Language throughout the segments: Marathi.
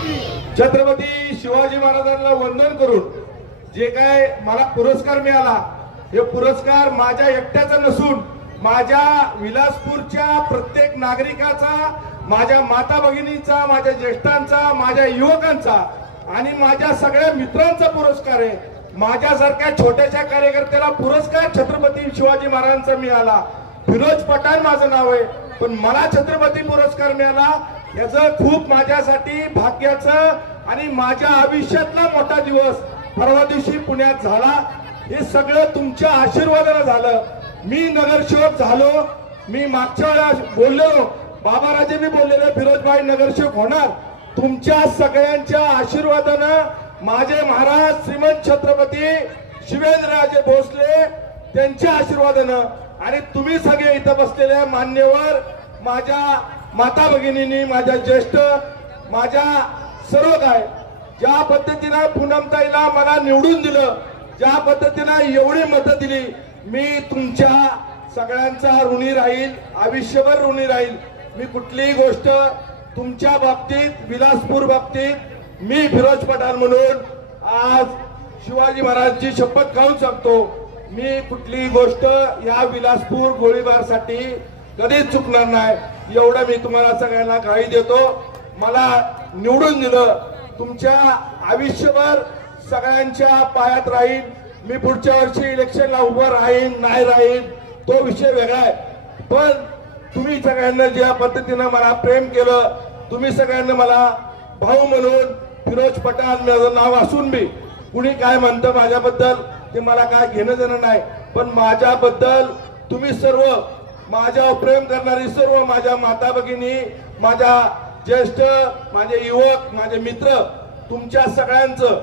छत्रपती शिवाजी महाराजांना वंदन करून जे काय मला पुरस्कार मिळाला, हे पुरस्कार माझ्या एकट्याचा नसून माझ्या विलासपूरच्या प्रत्येक नागरिकाचा, माझ्या माता भगिनींचा, माझ्या ज्येष्ठांचा, माझ्या युवकांचा आणि माझ्या सगळ्या मित्रांचा पुरस्कार आहे। माझ्यासारख्या छोट्याशा कार्यकर्त्याला पुरस्कार छत्रपती शिवाजी महाराजांचा मिळाला। फिरोज पठाण माझं नाव आहे, पण मला छत्रपती पुरस्कार मिळाला याचं खूप माझ्यासाठी भाग्याचं आणि माझ्या आयुष्यातला मोठा दिवस परवा दिवशी पुण्यात झाला। हे सगळं तुमच्या आशीर्वादाने झालं। मी नगरसेवक झालो, मी मागच्या वेळेला बोललेलो, बाबाराजे मी बोललेले फिरोजभाई नगरसेवक होणार, तुमच्या सगळ्यांच्या आशीर्वादानं माझे महाराज श्रीमंत छत्रपती शिवेंद्रराजे भोसले त्यांच्या आशीर्वादानं आणि तुम्ही सगळे इथं बसलेले मान्यवर, माझ्या माता भगिनींनी, माझ्या ज्येष्ठ, माझ्या सर्व काय ज्या पद्धतीनं पूनमताईला मला निवडून दिलं, ज्या पद्धतीनं एवढी मतं दिली, मी तुमच्या सगळ्यांचा ऋणी राहील, आयुष्यभर ऋणी राहील। मी कुठलीही गोष्ट तुमच्या बाबतीत, विलासपूर बाबतीत मी फिरोज पठाण म्हणून आज शिवाजी महाराजांची शपथ खाऊन सांगतो, मी कुठलीही गोष्ट या विलासपूर गोळीबारसाठी कधीच चुकणार नाही। एवढं मी तुम्हाला सगळ्यांना ग्वाही देतो। मला निवडून दिलं, तुमच्या आयुष्यभर सगळ्यांच्या पायात राहील। मी पुढच्या वर्षी इलेक्शनला उभं राहीन नाही राहीन तो विषय वेगळा आहे, पण तुम्ही सगळ्यांना ज्या पद्धतीनं मला प्रेम केलं, तुम्ही सगळ्यांना मला भाऊ म्हणून फिरोज पठाण माझं नाव असून बी कुणी काय म्हणतं माझ्याबद्दल ते मला काय घेणं देणं नाही, पण माझ्याबद्दल तुम्ही सर्व, माझ्यावर प्रेम करणारी सर्व माझ्या माता भगिनी, माझ्या ज्येष्ठ, माझे युवक, माझे मित्र, तुमच्या सगळ्यांचं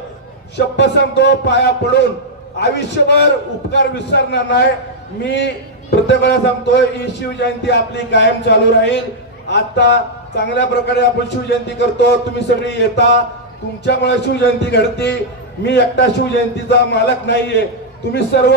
शपथ सांगतो पाया पडून आयुष्यभर उपकार विसरणार नाही। मी प्रत्येकाला सांगतोय, ही शिवजयंती आपली कायम चालू राहील। आता चांगल्या प्रकारे आपण शिवजयंती करतो, तुम्ही सगळी येता, तुमच्यामुळे शिवजयंती घडते। मी एकटा शिवजयंतीचा मालक नाहीये, तुम्ही सर्व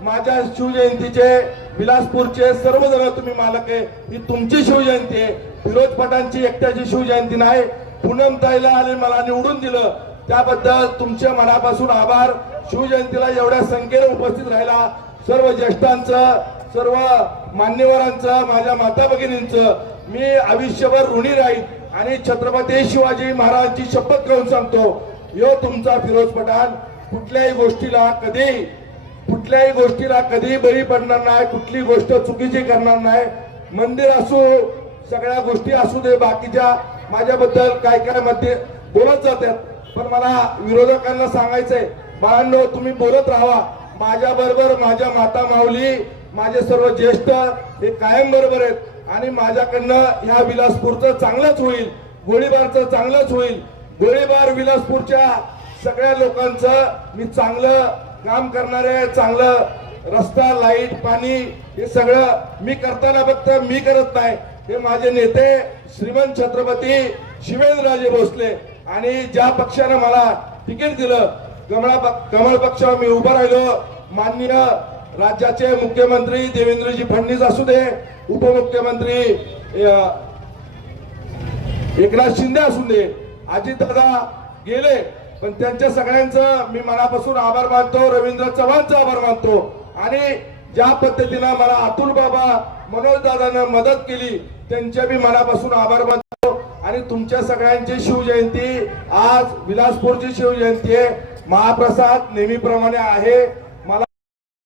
माझ्या शिवजयंतीचे, विलासपूरचे सर्वजण तुम्ही मालक आहे। ही तुमची शिवजयंती आहे, फिरोज पठाणची एकट्याची शिवजयंती नाही। पूनमताईला आणि मला निवडून दिलं त्याबद्दल तुमच्या मनापासून आभार। शिवजयंतीला एवढ्या संख्येने उपस्थित राहिला सर्व ज्येष्ठांचं, सर्व मान्यवरांचं, माझ्या माता भगिनींचं मी आयुष्यभर ऋणी राहील आणि छत्रपती शिवाजी महाराजांची शपथ घेऊन सांगतो, यो तुमचा फिरोज पठाण कुठल्याही गोष्टीला कधी बळी पडणार नाही, कुठली गोष्ट चुकीची करणार नाही। मंदिर असो, सगळ्या गोष्टी असू दे, बाकीच्या माझ्याबद्दल काय काय मध्ये बोलत जातात, पण मला विरोधकांना सांगायचंय, बाळांनो तुम्ही बोलत राहा, माझ्या बरोबर माझ्या माता माऊली, माझे सर्व ज्येष्ठ हे कायम बरोबर आहेत आणि माझ्याकडनं ह्या विलासपूरचं चांगलंच होईल, गोळीबारचं चांगलंच होईल। गोळीबार विलासपूरच्या सगळ्या लोकांचं मी चांगलं काम करणार आहे, चांगलं रस्ता, लाईट, पाणी हे सगळं मी करताना फक्त मी करत नाही, हे माझे नेते श्रीमंत छत्रपती शिवेंद्रराजे भोसले आणि ज्या पक्षाने मला तिकीट दिलं, कमळ पक्षावर मी उभा राहिलो, माननीय राज्याचे मुख्यमंत्री देवेंद्रजी फडणवीस असू दे, उपमुख्यमंत्री एकनाथ शिंदे असू दे, अजितदादा गेले, पण त्यांच्या सगळ्यांचं मी मनापासून आभार मानतो। रवींद्र चव्हाणचा आभार मानतो आणि ज्या पद्धतीनं मला अतुल बाबा, मनोज दादानं मदत केली त्यांच्या मी मनापासून आभार मानतो। आणि तुमच्या सगळ्यांची शिवजयंती आज विलासपूरची शिवजयंती आहे, महाप्रसाद नेहमीप्रमाणे आहे।